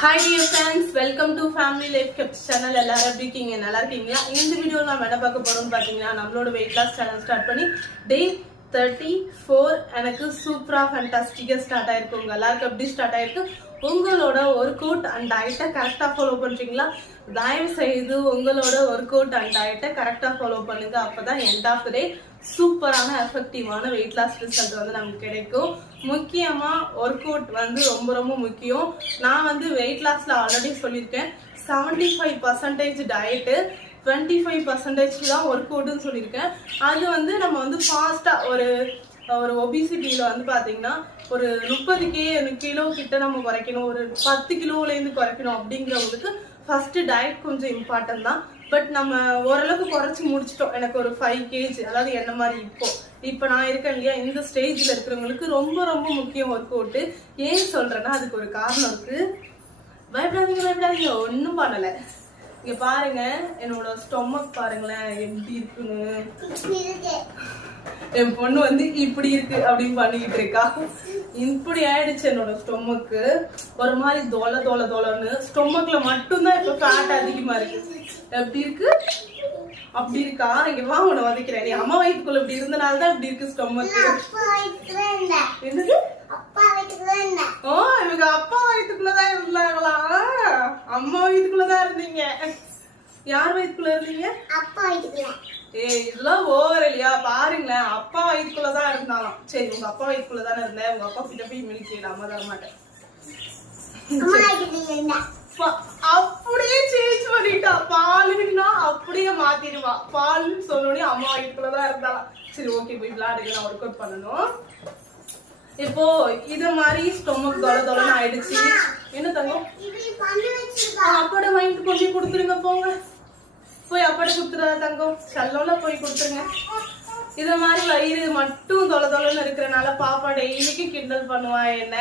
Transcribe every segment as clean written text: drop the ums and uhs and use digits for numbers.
Hi dear friends, welcome to Family Life Tips channel. எல்லாரும் எப்படி இருக்கீங்க? நல்லா இருக்கீங்களா? இந்த வீடியோல நாம என்ன பார்க்க போறோம்னு பாத்தீங்கன்னா நம்மளோட weight loss channel ஸ்டார்ட் பண்ணி day 34 எனக்கு சூப்பரா ஃபேண்டாஸ்டிக்கா ஸ்டார்ட் ஆயிருக்கு. உங்க எல்லாருக்கும் எப்படி ஸ்டார்ட் ஆயிருக்கு? உங்களோட ஒர்க் அவுட் அண்ட் டயட்டை கரெக்டா ஃபாலோ பண்றீங்களா? தயவு செய்து உங்களோட ஒர்க் அவுட் அண்ட் டயட்டை கரெக்டா ஃபாலோ பண்ணுங்க. அப்பதான் எண்ட் ஆஃப் த டே சூப்பரான எஃபெக்டிவான வெயிட் லாஸ் ரிசல்ட் வந்து நமக்கு கிடைக்கும். முக்கியமா ஒர்க் அவுட் வந்து ரொம்ப ரொம்ப முக்கியம். நான் வந்து வெயிட் லாஸ்ல ஆல்ரெடி சொல்லியிருக்கேன், 75% டயட்டு, 25% தான் ஒர்க் அவுட்னு சொல்லியிருக்கேன். அது வந்து நம்ம வந்து ஃபாஸ்டா ஒரு ஒபிசிட்டியில வந்து பாத்தீங்கன்னா ஒரு 30 கிலோ கிட்ட நம்ம குறைக்கணும், ஒரு 10 கிலோலேருந்து குறைக்கணும் அப்படிங்கிறவங்களுக்கு ஃபர்ஸ்ட் டயட் கொஞ்சம் இம்பார்ட்டன்ட் தான். பட் நம்ம ஓரளவுக்கு குறைச்சி முடிச்சிட்டோம். எனக்கு ஒரு 5 kg, அதாவது என்ன மாதிரி இப்போ நான் இருக்கேன் இல்லையா, இந்த ஸ்டேஜ்ல இருக்கிறவங்களுக்கு ரொம்ப ரொம்ப முக்கியம் ஒர்க் அவுட். ஏன் சொல்றேன்னா அதுக்கு ஒரு காரணம் இருக்கு. பயப்படாதீங்க, ஒன்றும் பண்ணலை. இங்க பாருங்க, என்னோட ஸ்டொமக் பாருங்களேன் எப்படி இருக்குன்னு. என் பொண்ணு வந்து இப்படி இருக்கு அப்படின்னு பண்ணிக்கிட்டு இருக்கா. இப்படி ஆயிடுச்சு என்னோட ஸ்டொமக்கு. ஒரு மாதிரி தோலன்னு ஸ்டொமக்ல மட்டும்தான் இப்ப ஃபேட் அதிகமா இருக்கு. எப்படி இருக்கு? அப்படி இருக்கா? இங்க வா, உன்னை வதைக்கிறேன். நீ அம்மா வயிற்றுக்குள்ள இப்படி இருந்தனாலதான் இப்படி இருக்கு ஸ்டொமக்கு. என்னது? ஓ, இவங்க அப்பா வயிற்றுக்குள்ளதான் இருந்தாங்களா? அம்மா வயிற்றுக்குள்ளதான் இருந்தீங்க. யார் வயிற்றுக்குள்ள இருந்தீங்க? அப்பா வயிற்றுக்குள்ள. இதெல்லாம் ஓவர் இல்லையா? பாருங்களேன், அப்பா வயிற்றுக்குள்ளதான் இருந்தாலும். சரி, உங்க அப்பா வயிற்றுக்குள்ளதானே இருந்தேன். உங்க அப்பா கிட்ட போய் மில்க் அம்மா தர மாட்டேன். அப்படியே சேஞ்ச் பண்ணிட்டா. பாலுன்னா அப்படியே மாத்திடுவா. பால்னு சொன்னோடனே அம்மா வயிற்றுக்குள்ளதான் இருந்தாலும். சரி, ஓகே, போய் விளையாடுங்க, நான் ஒர்க் அவுட் பண்ணணும். இப்போ இது மாதிரி ஸ்டொமக் தொலைன்னு ஆயிடுச்சு. என்ன தங்கம்? அப்பாட வாங்கிட்டு கொஞ்சம் கொடுத்துருங்க, போங்க போய் அப்பாட கொடுத்துருதா தங்கம், செல்லோல போய் கொடுத்துருங்க. இத மாதிரி வயிறு மட்டும் தொலைன்னு இருக்கிறனால பாப்பா டெய்லிக்கு கிண்டல் பண்ணுவா. என்ன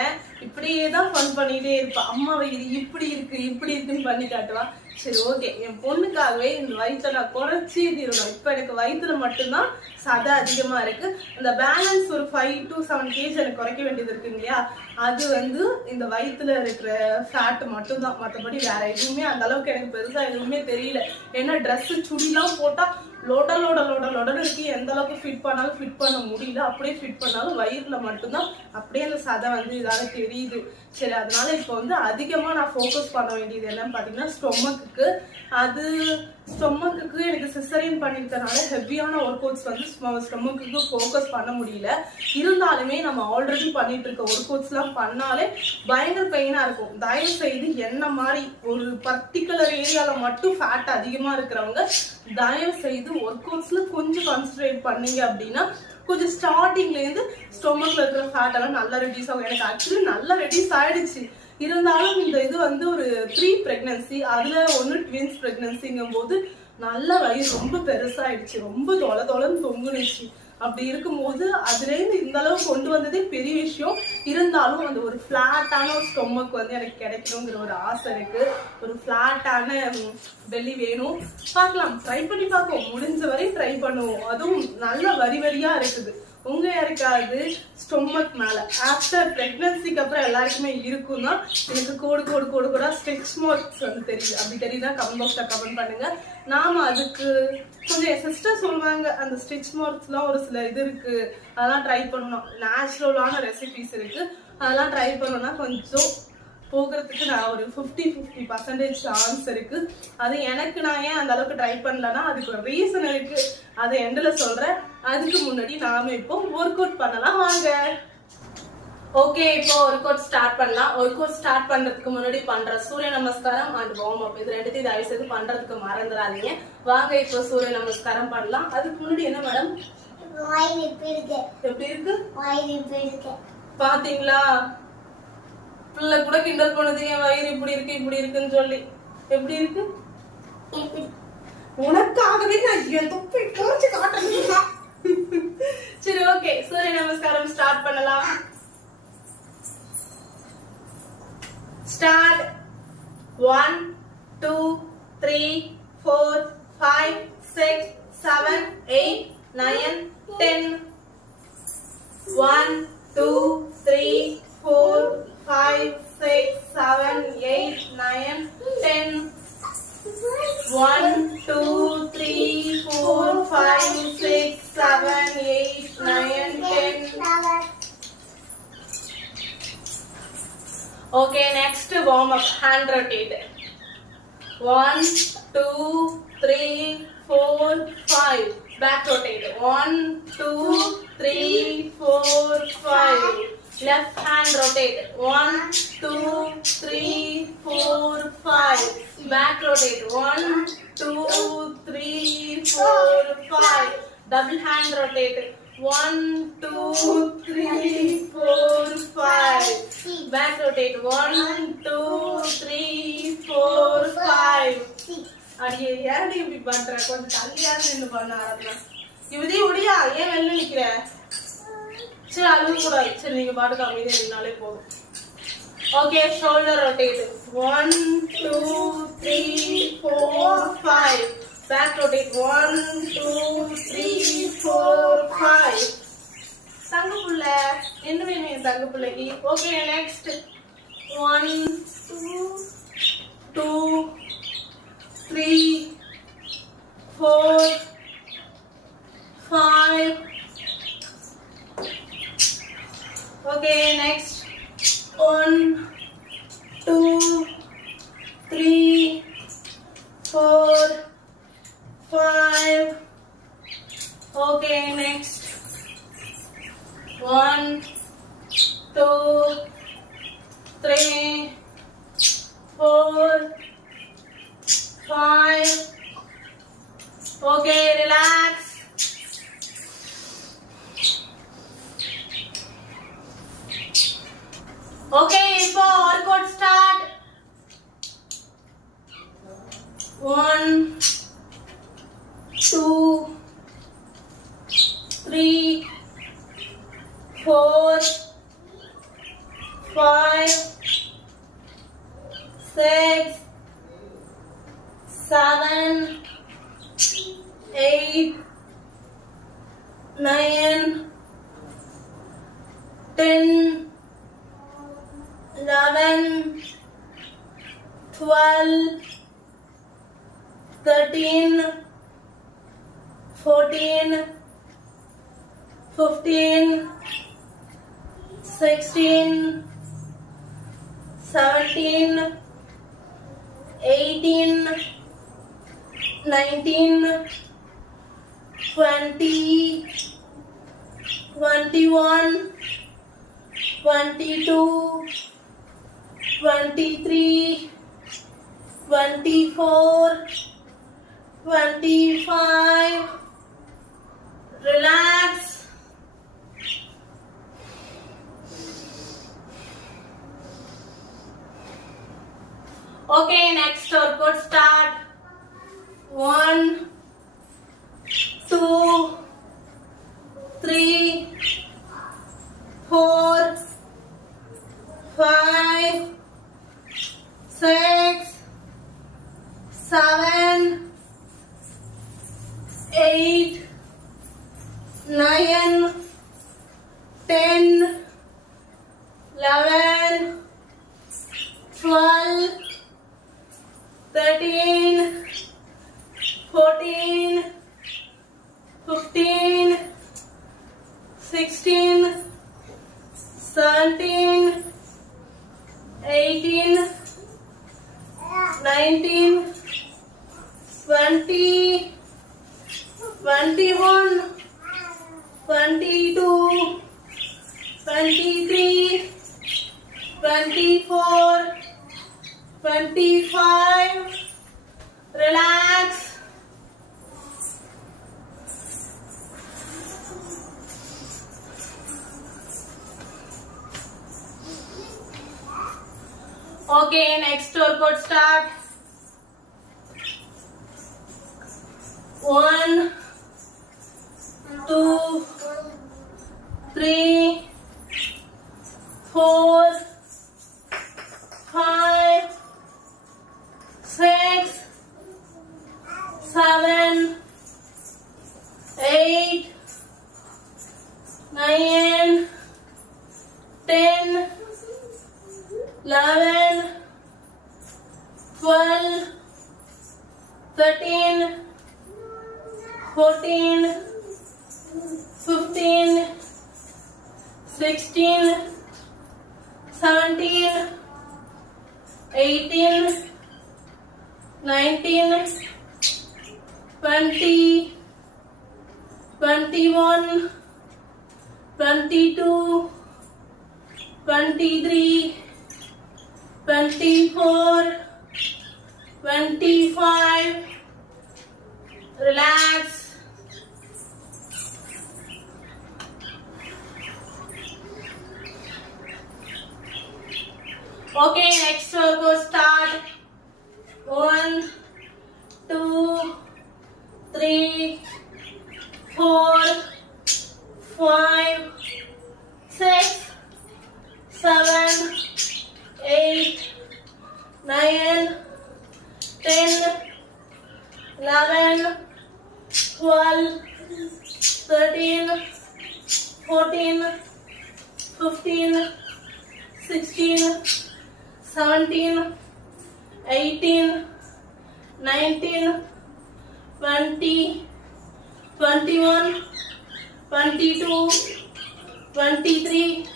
இப்படியேதான் ஃபன் பண்ணிட்டே இருப்பா. அம்மா வயிறு இப்படி இருக்குன்னு பண்ணி காட்டுவா. சரி, ஓகே, என் பொண்ணுக்காகவே இந்த வயிற்றை நான் குறைச்சி தீரணும். இப்ப எனக்கு வயிற்றுல மட்டும்தான் சதை அதிகமா இருக்கு. அந்த பேலன்ஸ் ஒரு 5 to 7 kg எனக்கு குறைக்க வேண்டியது இருக்கு இல்லையா, அது வந்து இந்த வயிற்றுல இருக்கிற ஃபேட் மட்டும்தான். மற்றபடி வேற எதுவுமே அந்த அளவுக்கு எனக்கு பெருசா எதுவுமே தெரியல. ஏன்னா ட்ரெஸ் சுடிலாம் போட்டா லோட இருக்கு. எந்த அளவுக்கு ஃபிட் பண்ணாலும் ஃபிட் பண்ண முடியல. அப்படியே ஃபிட் பண்ணாலும் வயிறுல மட்டும்தான் அப்படியே அந்த சதை வந்து இதால தெரியுது. சரி, அதனால இப்போ வந்து அதிகமா நான் ஃபோக்கஸ் பண்ண வேண்டியது என்னன்னு பாத்தீங்கன்னா ஸ்டொமக்குக்கு. அது ஸ்டொமக்குக்கு எனக்கு சிசரியன் பண்ணிருக்கனால ஹெவியான ஒர்க் அவுட்ஸ் வந்து ஸ்டொமக்குக்கு ஃபோக்கஸ் பண்ண முடியல. இருந்தாலுமே நம்ம ஆல்ரெடி பண்ணிட்டு இருக்க ஒர்க் அவுட்ஸ் எல்லாம் பண்ணாலே பயங்கர பெயினா இருக்கும். தயவு செய்து என்ன மாதிரி ஒரு பர்டிகுலர் ஏரியால மட்டும் ஃபேட் அதிகமா இருக்கிறவங்க தயவு செய்து ஒர்க் அவுட்ஸ்ல கொஞ்சம் கான்சென்ட்ரேட் பண்ணீங்க அப்படின்னா கொஞ்சம் ஸ்டார்டிங்ல இருந்து ஸ்டொமக்ல இருக்கிற ஃபேட் எல்லாம் நல்லா ரெடியூஸ் ஆகும். எனக்கு ஆக்சுவலி நல்லா ரெடியூஸ் ஆயிடுச்சு. இருந்தாலும் இந்த இது வந்து ஒரு 3 பிரெக்னன்சி, அதுல 1 ட்வின்ஸ் பிரெக்னன்சிங்கும் போது நல்ல வயிறு ரொம்ப பெருசாயிடுச்சு, ரொம்ப தொலைன்னு தொங்குனுச்சு. அப்படி இருக்கும்போது அதுல இருந்து இந்த அளவு கொண்டு வந்ததே பெரிய விஷயம். இருந்தாலும் அந்த ஒரு பிளாட்டான ஒரு ஸ்டொமக் வந்து எனக்கு கிடைக்கணுங்கிற ஒரு ஆசை இருக்கு. ஒரு பிளாட்டான பெல்லி வேணும். பார்க்கலாம், ட்ரை பண்ணி பார்ப்போம். முடிஞ்ச வரை ட்ரை பண்ணுவோம். அதுவும் நல்ல வரியா இருக்குது. உங்க யாருக்காவது ஸ்டொமக் மேல ஆஃப்டர் பிரெக்னன்சிக்கு அப்புறம் எல்லாருக்குமே இருக்கும்னா எனக்கு கோடு ஸ்ட்ரெச் மார்க்ஸ் வந்து தெரியுது. அப்படி தெரியுதா கமெண்ட் பாக்ஸ்ல கமெண்ட் பண்ணுங்க. நாம அதுக்கு கொஞ்சம் என் சிஸ்டர் சொல்லுவாங்க, அந்த ஸ்ட்ரெச் மார்க்ஸ்லாம் ஒரு சில இது இருக்கு, அதெல்லாம் ட்ரை பண்ணணும். நேச்சுரலான ரெசிபிஸ் இருக்கு, அதெல்லாம் ட்ரை பண்ணணும்னா கொஞ்சம் போகிறதுக்கு நான் ஒரு 50% சான்ஸ் இருக்கு. அது எனக்கு நான் ஏன் அந்த அளவுக்கு ட்ரை பண்ணலன்னா அதுக்கு ஒரு ரீசன் இருக்கு. அதை எண்ட்ல சொல்றேன். அதுக்கு முன்னாடி நாம இப்போ ஒர்க் அவுட் பண்ணலாம், வாங்க. ஓகே, இப்போ ஒர்க் அவுட் ஸ்டார்ட் பண்ணலாம். ஒர்க் அவுட் ஸ்டார்ட் பண்றதுக்கு முன்னாடி பண்ற சூரிய நமஸ்காரம் அண்ட் வார்ம் அப், இது ரெண்டுத்தையும் தயவு செய்து பண்றதுக்கு மறந்துடாதீங்க. வாங்க இப்போ சூரிய நமஸ்காரம் பண்ணலாம். அதுக்கு முன்னாடி என்ன மேடம், எப்படி இருக்கு பாத்தீங்களா? பிள்ளை கூட கிண்டல் பண்ணுது, என் வயிறு இப்படி இருக்குன்னு சொல்லி. எப்படி இருக்கு? உனக்காகவே நான் என் தொப்பை குறைச்சு காட்டுறேன். சரி, ஓகே, சூரிய நமஸ்காரம் ஸ்டார்ட் பண்ணலாம். Start. 1 2 3 4 5 6 7 8 9 10. 1 2 3 4 5 6 7 8 Okay, next warm up. Hand rotate. 1, 2, 3, 4, 5. Back rotate. 1, 2, 3, 4, 5. Left hand rotate. 1, 2, 3, 4, 5. Back rotate. 1, 2, 3, 4, 5. Double hand rotate. 1, 2, 3, 4, 5. Back rotate. 1, 2, 3, 4, 5. அடியே ஏன் இப்படி பண்ற? கொஞ்சம் தள்ளியாவது நின்று பண்ண ஆரம்பினா இவதே ஒடியா ஏன் வெளில நிக்கிற? சரி அழுக கூடாது. சரி நீங்க பாட்டுக்கு அமைதியா இருந்தாலே போதும். Okay, shoulder rotate. 1, 2, 3, 4, 5. Back rotate. 1, 2, 3, 4, 5. தங்க புள்ள என்ன வேணும் என் தங்க பிள்ளைக்கு? Okay, next 1, 2, 3, 4, 5. Okay, next 1, 2, 3, 4, 5. Okay, next 1, 2, 3, 4, 5. Okay, relax. Okay, இப்போ workout start. 1, 2, 3, 4, 5, 6, 7, 8, 9, 10, 11, 12, 13, 14, 15, 16, 17, 18, 19, 20, 21, 22, 23, 24, 25. Relax. Okay, next workout start. 1, 2, 3, 4, 5, 6, 7, 8, 9, 10, 11, 12, 13, 14, 15, 16, 17, 18, 19, 20, 21, 22, 23, 24, 25. Relax. Okay, next workout start. 1, 2, 3, 4, 5, 6, 7, 8, 9, 10, 11, 12, 13, 14, 15, 16, 17, 18, 19, 20, 21, 22, 23, 24, 25. Relax. Okay, next workout start. 1, 2, 3, 4, 5, 6, 7, 8, 9, 10, 11, 12, 13, 14, 15, 16, 17, 18, 19, 20, 21, 22, 23,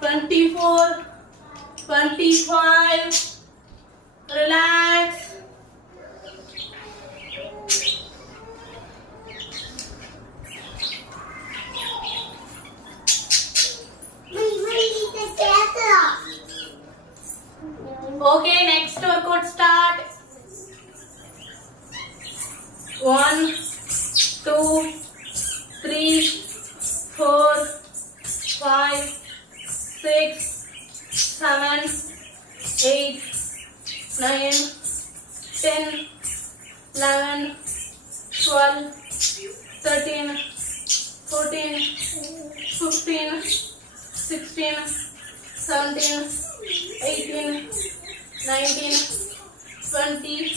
24, 25. Relax. Okay, next workout start. 1, 2, 3, 4, 5, 6, 7, 8, 9, 10, 11, 12, 13, 14, 15, 16, 17, 18, 19, 20,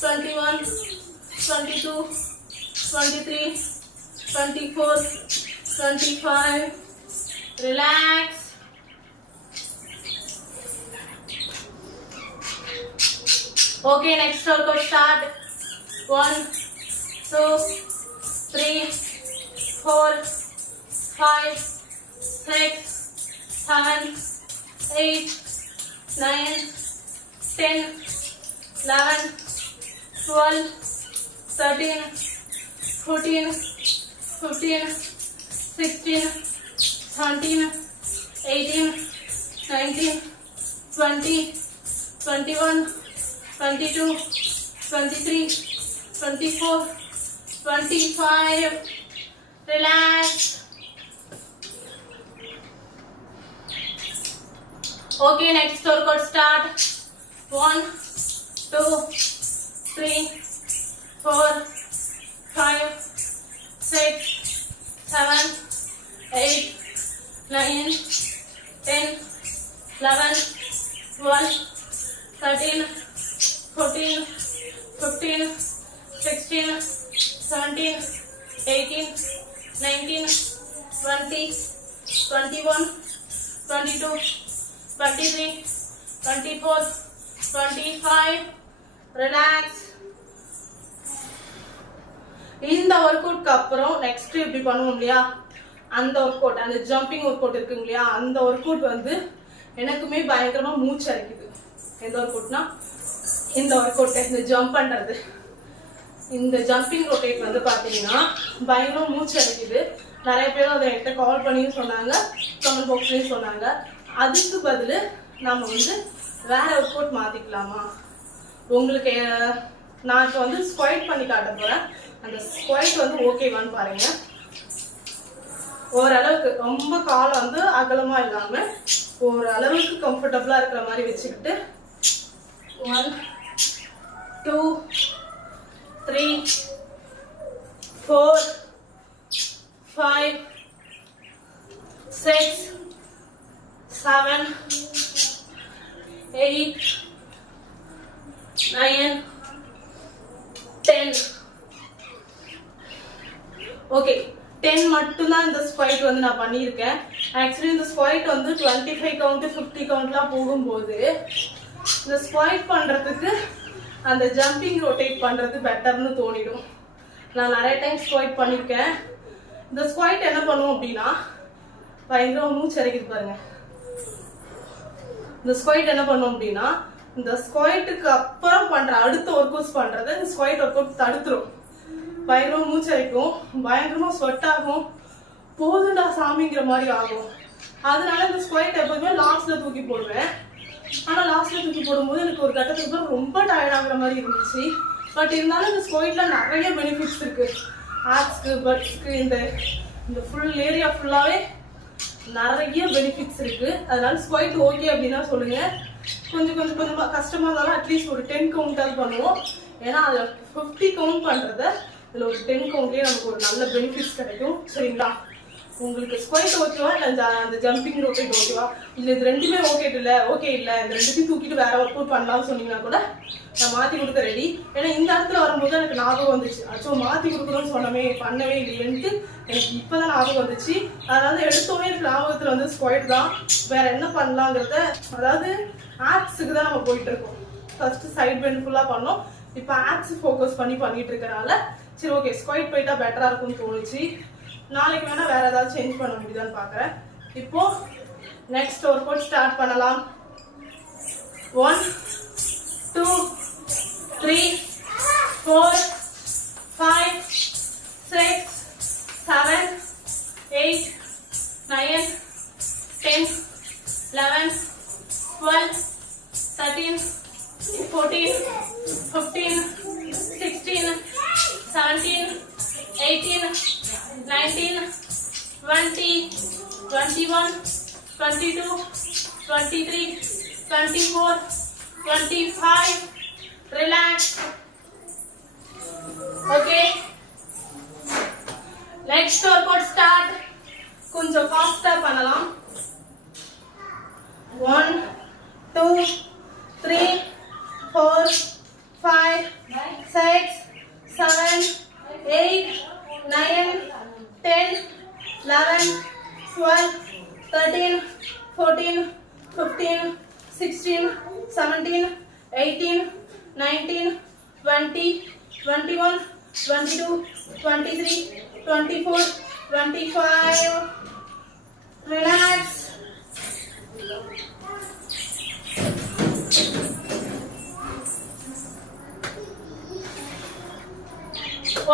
21, 22, 23, 24, 25. Relax. Okay, next workout start. 1, 2, 3, 4, 5, 6, 7, 8, 9, 10, 11, 12, 13, 14, 15, 16, 17, 18, 19, 20, 21, 22, 23, 24, 25. Relax. Okay, next workout start. 1, 2, 3, 4, 5, 6, 7, 8, 9, 10, 11, 12, 13, 14, 15, 16, 17, 18, 19, 20, 21, 22, 23, 24, 25. Relax. இந்த work அவுட்க்கு அப்புறம் next இப்படி பண்ணுவோம் இல்லையா, அந்த work out, அந்த jumping work out இருக்குங்க இல்லையா, அந்த ஒர்க் அவுட் வந்து எனக்குமே பயங்கரமா மூச்சு அரைக்குது. எந்த ஒர்க் அவுட்னா இந்த ஒர்க் அவுட், இந்த ஜம்ப் பண்றது, இந்த ஜம்பிங் ரொட்டேட் வந்து பாத்தீங்கன்னா பயங்கரமா மூச்சு அரைக்குது. நிறைய பேரும் அதை என்கிட்ட கால் பண்ணியும் சொன்னாங்க, கமெண்ட் பாக்ஸ்லயும் சொன்னாங்க. அதுக்கு பதில் நம்ம வந்து வேற ஒர்க் அவுட் மாத்திக்கலாமா, உங்களுக்கு நான் இப்போ வந்து ஸ்குவைட் பண்ணி காட்ட போறேன். அந்த ஸ்குவைட் வந்து ஓகேவான்னு பாருங்க. ஓரளவுக்கு ரொம்ப காலம் வந்து அகலமா இல்லாம ஓரளவுக்கு கம்ஃபர்டபுளா இருக்கிற மாதிரி வச்சுக்கிட்டு 1, 2, 3, 4, 5, 6, 7, 8, 9, 10. ஓகே, 10 மட்டும்தான் இந்த ஸ்குவைட் வந்து நான் பண்ணியிருக்கேன். ஆக்சுவலி இந்த ஸ்குவைட் வந்து 25 கவுண்ட் 50 கவுண்ட்லாம் போகும்போது இந்த ஸ்குவைட் பண்றதுக்கு அந்த ஜம்பிங் ரொட்டேட் பண்றது பெட்டர்னு தோணிடும். நான் நிறைய டைம் ஸ்குவைட் பண்ணியிருக்கேன். இந்த ஸ்குவைட் என்ன பண்ணுவோம் அப்படின்னா பயங்கர மூச்சு அரைக்குது பாருங்க. இந்த ஸ்குவைட் என்ன பண்ணுவோம் அப்படின்னா இந்த ஸ்குவாட்டுக்கு அப்புறம் பண்ற அடுத்த ஒர்க் அவுட்ஸ் பண்றதை இந்த ஸ்குவாட் ஒர்க் அவுட் தடுத்துரும். பயங்கரமா மூச்சரிக்கும், பயங்கரமா ஸ்வெட் ஆகும், போதுண்டா சாமிங்கிற மாதிரி ஆகும். அதனால இந்த ஸ்குவாட் எப்போதுமே லாஸ்ட்ல தூக்கி போடுவேன். ஆனா லாஸ்ட்ல தூக்கி போடும்போது எனக்கு ஒரு கட்டத்துக்கு ரொம்ப டயர்ட் ஆகுற மாதிரி இருந்துச்சு. பட் இருந்தாலும் இந்த ஸ்குவாட்ல நிறைய பெனிஃபிட்ஸ் இருக்கு. ஆப்ஸ்க்கு, பட்ஸ்க்கு, இந்த ஃபுல் ஏரியா ஃபுல்லாவே நிறைய பெனிஃபிட்ஸ் இருக்கு. அதனால ஸ்குவாட் ஓகே அப்படின்னா சொல்லுங்க. கொஞ்சமா கஷ்டமா இருந்தாலும் அட்லீஸ்ட் ஒரு 10 கவுண்டாவது பண்ணுவோம். ஏன்னா அதுல 50 கவுண்ட் பண்றத இதுல ஒரு 10 கவுண்ட்லயே நமக்கு ஒரு நல்ல பெனிஃபிட்ஸ் கிடைக்கும். சரிங்களா? உங்களுக்கு ஸ்குவாட் ஓகேவா இல்ல அந்த ஜம்பிங் ரோட்டேட் ஓகேவா, இல்ல இது ரெண்டுமே ஓகே இல்ல இந்த ரெண்டுத்தையும் தூக்கிட்டு வேற ஒர்க் அவுட் பண்ணலாம்னு சொன்னீங்கன்னா கூட நான் மாத்தி கொடுக்க ரெடி. ஏன்னா இந்த இடத்துல வரும்போது எனக்கு ஞாபகம் வந்துச்சு, அச்சோ மாத்தி கொடுக்கணும்னு சொன்னமே பண்ணவே இல்லைன்ட்டு எனக்கு இப்பதான் ஞாபகம் வந்துச்சு. அதனால எடுத்தோடனே எனக்கு ஞாபகத்துல வந்து ஸ்குவாட் தான். வேற என்ன பண்ணலாங்கிறத, அதாவது ஆப்ஸுக்கு தான் நம்ம போயிட்டு இருக்கோம். ஃபர்ஸ்ட் சைட் பெண்ட் ஃபுல்லா பண்ணோம், இப்போ ஆப்ஸ் ஃபோக்கஸ் பண்ணிட்டு இருக்கனால சரி ஓகே ஸ்குவாட் போயிட்டா பெட்டரா இருக்கும்னு தோணுச்சு. நாளைக்கு வேணா வேற ஏதாவது சேஞ்ச் பண்ண முடியுதான்னு பாக்குறேன். இப்போ நெக்ஸ்ட் ஒர்க் அவுட் ஸ்டார்ட் பண்ணலாம். 1 2 3 4 5 6 7 8 9 10 11 12 13 14 15 16 17 18 19 20 21 22 23 24 25. Relax. Okay. Next workout start. கொஞ்சம் ஃபாஸ்டா பண்ணலாம். 1 2 3 4 5 6 7 8 9 10 11 12 13 14 15 16 17 18 19 20 21 22 23 24 25. Relax.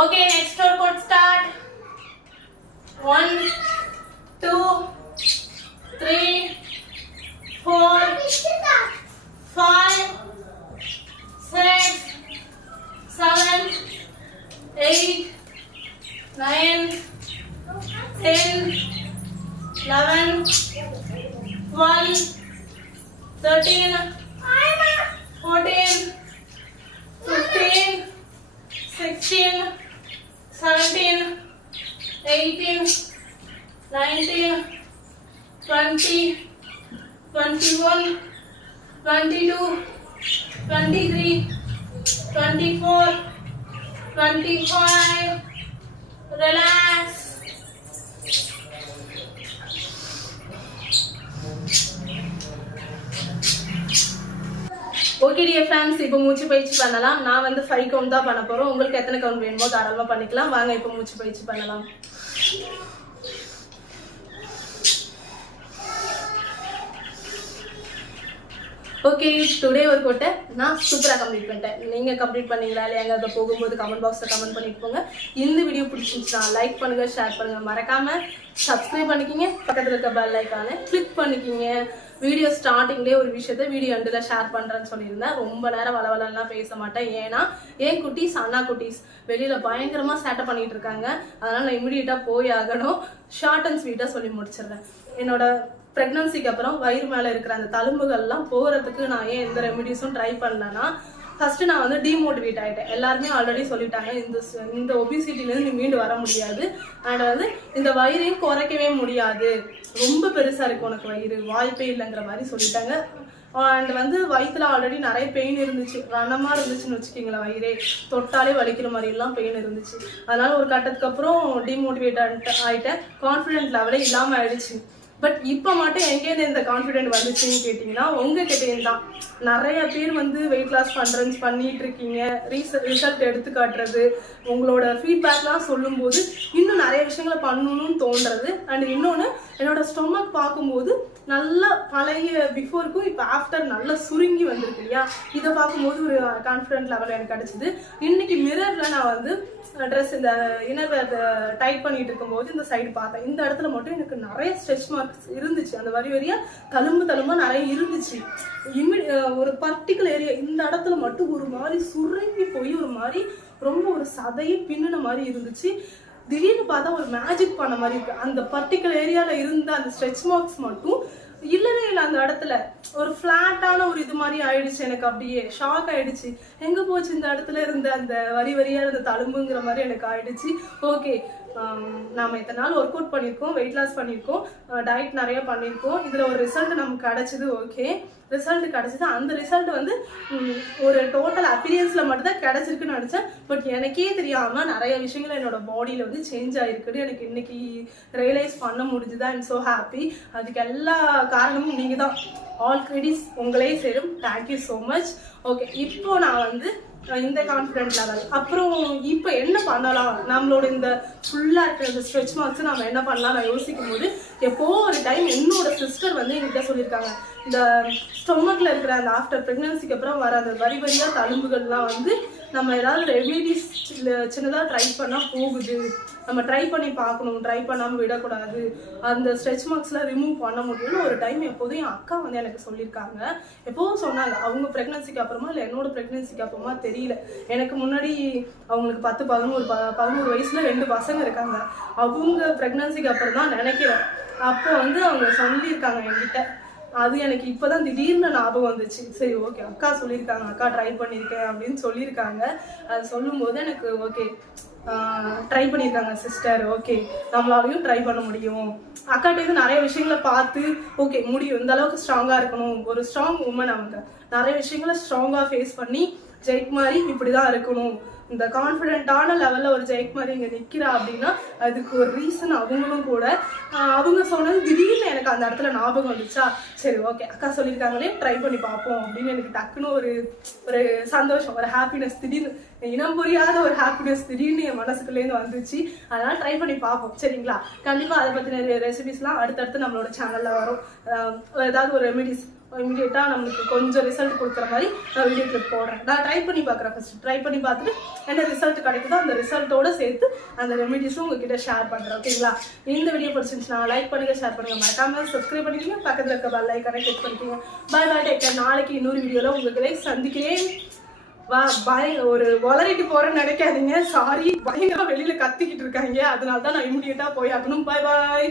Okay, next workout start. 1 2 3 4 5 6 7 8 9 10 11 12 13 14 15 16 17 18 19 20 21 22 23 24 25. Relax. Okay dear friends, இப்போ மூச்சு பயிற்சி பண்ணலாம். நான் வந்து 5 கவுண்ட் தான் பண்ண போறோம். உங்களுக்கு எத்தனை கவுண்ட் வேணுமோ தாராளமா பண்ணிக்கலாம். வாங்க இப்போ மூச்சு பயிற்சி பண்ணலாம். ஓகே, டுடே ஒர்க் அவுட்டை நான் சூப்பராக கம்ப்ளீட் பண்ணிட்டேன். நீங்கள் கம்ப்ளீட் பண்ணீங்களா இல்லையாங்க அதை போகும்போது கமெண்ட் பாக்ஸில் கமெண்ட் பண்ணிட்டு போங்க. இந்த வீடியோ பிடிச்சிருந்துச்சுன்னா லைக் பண்ணுங்க, ஷேர் பண்ணுங்க, மறக்காம சப்ஸ்கிரைப் பண்ணிக்கிங்க. பக்கத்தில் இருக்க பெல் ஐக்கானை கிளிக் பண்ணிக்கிங்க. வீடியோ ஸ்டார்டிங்லேயே ஒரு விஷயத்த வீடியோ எண்டில் ஷேர் பண்ணுறேன்னு சொல்லியிருந்தேன். ரொம்ப நேரம் வளவலாம் பேச மாட்டேன். ஏன்னா என் குட்டீஸ் அண்ணா குட்டீஸ் வெளியில் பயங்கரமாக சேட்டை பண்ணிட்டு இருக்காங்க. அதனால் நான் இமீடியட்டாக போய் ஆகணும். ஷார்ட் அண்ட் ஸ்வீட்டாக சொல்லி முடிச்சிடுறேன். என்னோட ப்ரெக்னன்சிக்கு அப்புறம் வயிறு மேலே இருக்கிற அந்த தழும்புகள்லாம் போகிறதுக்கு நான் ஏன் எந்த ரெமிடிஸும் ட்ரை பண்ணலன்னா, ஃபர்ஸ்ட் நான் வந்து டிமோட்டிவேட் ஆகிட்டேன். எல்லாருமே ஆல்ரெடி சொல்லிட்டாங்க இந்த ஒபிசிட்டிலேருந்து நீ மீண்டு வர முடியாது, அண்ட் வந்து இந்த வயிறையும் குறைக்கவே முடியாது, ரொம்ப பெருசாக இருக்கு உனக்கு வயிறு, வாய்ப்பே இல்லைங்கிற மாதிரி சொல்லிட்டாங்க. அண்ட் வந்து வயிற்றுல ஆல்ரெடி நிறைய பெயின் இருந்துச்சு, ரணமாக இருந்துச்சுன்னு வச்சுக்கிங்களேன். வயிறே தொட்டாலே வலிக்கிற மாதிரிலாம் பெயின் இருந்துச்சு. அதனால ஒரு கட்டத்துக்கு அப்புறம் டிமோட்டிவேட் ஆகிட்டேன். கான்ஃபிடென்ட் லெவலே இல்லாமல் ஆயிடுச்சு. பட் இப்போ மட்டும் எங்கேருந்து இந்த கான்ஃபிடென்ட் வந்துச்சுன்னு கேட்டிங்கன்னா உங்ககிட்டேருந்து தான். நிறைய பேர் வந்து வெயிட் லாஸ் பண்ணுறேன்னு பண்ணிட்டு இருக்கீங்க. ரிசல்ட் எடுத்து காட்டுறது, உங்களோட ஃபீட்பேக்லாம் சொல்லும்போது இன்னும் நிறைய விஷயங்களை பண்ணணும்னு தோன்றது. அண்ட் இன்னொன்று, என்னோட ஸ்டொமக் பார்க்கும்போது நல்லா பழைய பிஃபோருக்கும் இப்போ ஆஃப்டர் நல்லா சுருங்கி வந்திருக்கு இல்லையா. இதை பார்க்கும்போது ஒரு கான்ஃபிடென்ட் லெவல் எனக்கு கிடைச்சிது. இன்னைக்கு மிரர்ல நான் வந்து ட்ரெஸ் இந்த இன்னர் டைட் பண்ணிட்டு இருக்கும்போது இந்த சைடு பார்த்தேன். இந்த இடத்துல மட்டும் எனக்கு நிறைய ஸ்ட்ரெச் மார்க்ஸ் இருந்துச்சு. அந்த வரியா தழும்பா நிறைய இருந்துச்சு. ஒரு பர்டிகுலர் ஏரியா இந்த இடத்துல மட்டும் ஒரு மாதிரி சுருங்கி போய் ஒரு மாதிரி ரொம்ப ஒரு சதையை பின்னுன மாதிரி இருந்துச்சு. திடீர்னு பார்த்தா ஒரு மேஜிக் பண்ண மாதிரி இருக்கு. அந்த பர்டிகுலர் ஏரியால இருந்த அந்த ஸ்ட்ரெச் மார்க்ஸ் மட்டும் இல்லவே இல்லை. அந்த இடத்துல ஒரு ஃபிளாட்டான ஒரு இது மாதிரி ஆயிடுச்சு. எனக்கு அப்படியே ஷாக் ஆயிடுச்சு. எங்க போச்சு இந்த இடத்துல இருந்த அந்த வரியா இருந்த தழும்புங்கிற மாதிரி எனக்கு ஆயிடுச்சு. ஓகே, நாம இத்தனை நாள் ஒர்க் அவுட் பண்ணியிருக்கோம், வெயிட் லாஸ் பண்ணியிருக்கோம், டயட் நிறைய பண்ணியிருக்கோம், இதுல ஒரு ரிசல்ட் நமக்கு கிடைச்சது. ஓகே, ரிசல்ட் கிடைச்சது. அந்த ரிசல்ட் வந்து ஒரு டோட்டல் அப்பியரன்ஸ்ல மட்டும் தான் கிடைச்சிருக்குன்னு நினைச்சேன். பட் எனக்கே தெரியாம நிறைய விஷயங்கள் என்னோட பாடியில வந்து சேஞ்ச் ஆயிருக்குன்னு எனக்கு இன்னைக்கு ரியலைஸ் பண்ண முடிஞ்சுது. I am so happy. அதுக்கு எல்லா காரணமும் நீங்க தான். ஆல் கிரெடிட்ஸ் உங்களே சேரும். Thank you so much. ஓகே, இப்போ நான் வந்து இந்த கான்ஃபிடென்ட் லெவல் அப்புறம் இப்போ என்ன பண்ணலாம், நம்மளோட இந்த ஃபுல்லா இருக்கிற இந்த ஸ்ட்ரெச் மார்க்ஸ் நம்ம என்ன பண்ணலாம் நான் யோசிக்கும் போது எப்போ ஒரு டைம் என்னோட சிஸ்டர் வந்து என்கிட்ட சொல்லியிருக்காங்க, இந்த ஸ்டொமக்ல இருக்கிற அந்த ஆஃப்டர் பிரெக்னன்சிக்கு அப்புறம் வர அந்த வரியா தழும்புகள்லாம் வந்து நம்ம ஏதாவது ரெமிடிஸ் சின்னதாக ட்ரை பண்ணால் போகுது, நம்ம ட்ரை பண்ணி பார்க்கணும், ட்ரை பண்ணாமல் விடக்கூடாது, அந்த ஸ்ட்ரெச் மார்க்ஸ்லாம் ரிமூவ் பண்ண முடியும்னு ஒரு டைம் எப்போதும் என் அக்கா வந்து எனக்கு சொல்லியிருக்காங்க. எப்போதும் சொன்னாங்க. அவங்க ப்ரெக்னன்சிக்கு அப்புறமா இல்லை என்னோட ப்ரெக்னன்சிக்கு அப்புறமா தெரியல. எனக்கு முன்னாடி அவங்களுக்கு 11 வயசுல 2 பசங்க இருக்காங்க. அவங்க ப்ரெக்னன்சிக்கு அப்புறம் தான் நினைக்கிறேன். அப்போ வந்து அவங்க சொல்லியிருக்காங்க என்கிட்ட. அது எனக்கு இப்போதான் திடீர்னு ஞாபகம் வந்துச்சு. சரி, ஓகே, அக்கா சொல்லியிருக்காங்க, அக்கா ட்ரை பண்ணியிருக்கேன் அப்படின்னு சொல்லியிருக்காங்க. அது சொல்லும் போது எனக்கு ஓகே, ட்ரை பண்ணியிருக்காங்க சிஸ்டர், ஓகே நம்மளாலையும் ட்ரை பண்ண முடியும். அக்காட்டேருந்து நிறைய விஷயங்களை பார்த்து ஓகே முடியும், இந்த அளவுக்கு ஸ்ட்ராங்காக இருக்கணும். ஒரு ஸ்ட்ராங் உமன் அவங்க நிறைய விஷயங்களை ஸ்ட்ராங்காக ஃபேஸ் பண்ணி ஜெயிக் மாதிரி இப்படிதான் இருக்கணும். இந்த கான்ஃபிடென்ட்டான லெவலில் ஒரு ஜெயிக் மாதிரி இங்கே நிற்கிறா அப்படின்னா அதுக்கு ஒரு ரீசன் அவங்களும் கூட. அவங்க சொன்னது திடீர்னு எனக்கு அந்த இடத்துல ஞாபகம் வந்துச்சா. சரி, ஓகே, அக்கா சொல்லியிருக்காங்களே ட்ரை பண்ணி பார்ப்போம் அப்படின்னு எனக்கு டக்குன்னு ஒரு சந்தோஷம், ஒரு ஹாப்பினஸ், திடீர்னு இனம் புரியாத ஒரு ஹாப்பினஸ் திடீர்னு என் மனசுக்குள்ளேருந்து வந்துச்சு. அதனால ட்ரை பண்ணி பார்ப்போம். சரிங்களா? கண்டிப்பாக அதை பற்றின ரெசிபிஸ்லாம் அடுத்தடுத்து நம்மளோட சேனலில் வரும். ஏதாவது ஒரு ரெமிடிஸ் இமீடியட்டா நம்மளுக்கு கொஞ்சம் ரிசல்ட் கொடுக்குற மாதிரி நான் வீடியோ கிளிப் போடுறேன். நான் ட்ரை பண்ணி பார்க்குறேன். ஃபர்ஸ்ட் ட்ரை பண்ணி பார்த்துட்டு என்ன ரிசல்ட் கிடைக்குதோ அந்த ரிசல்ட்டோட சேர்த்து அந்த ரெமிடிஸும் உங்ககிட்ட ஷேர் பண்றேன். ஓகேங்களா? இந்த வீடியோ பிடிச்சிருந்துச்சுன்னா லைக் பண்ணுங்க, ஷேர் பண்ணுங்க, மறக்காம சப்ஸ்கிரைப் பண்ணிக்கோங்க, பக்கத்துல இருக்க பெல் ஐகானை கிளிக் பண்ணிக்கோங்க. பாய் பாய், டேக் கேர். நாளைக்கு இன்னொரு வீடியோல உங்களை சந்திக்கிறேன். ஒரு வளரிட்டு போறேன்னு நினைக்காதீங்க. சாரி, பயங்கரமா வெளியில கத்திக்கிட்டு இருக்காங்க. அதனால தான் நான் இமீடியட்டா போய் ஆகணும். பாய் பாய்.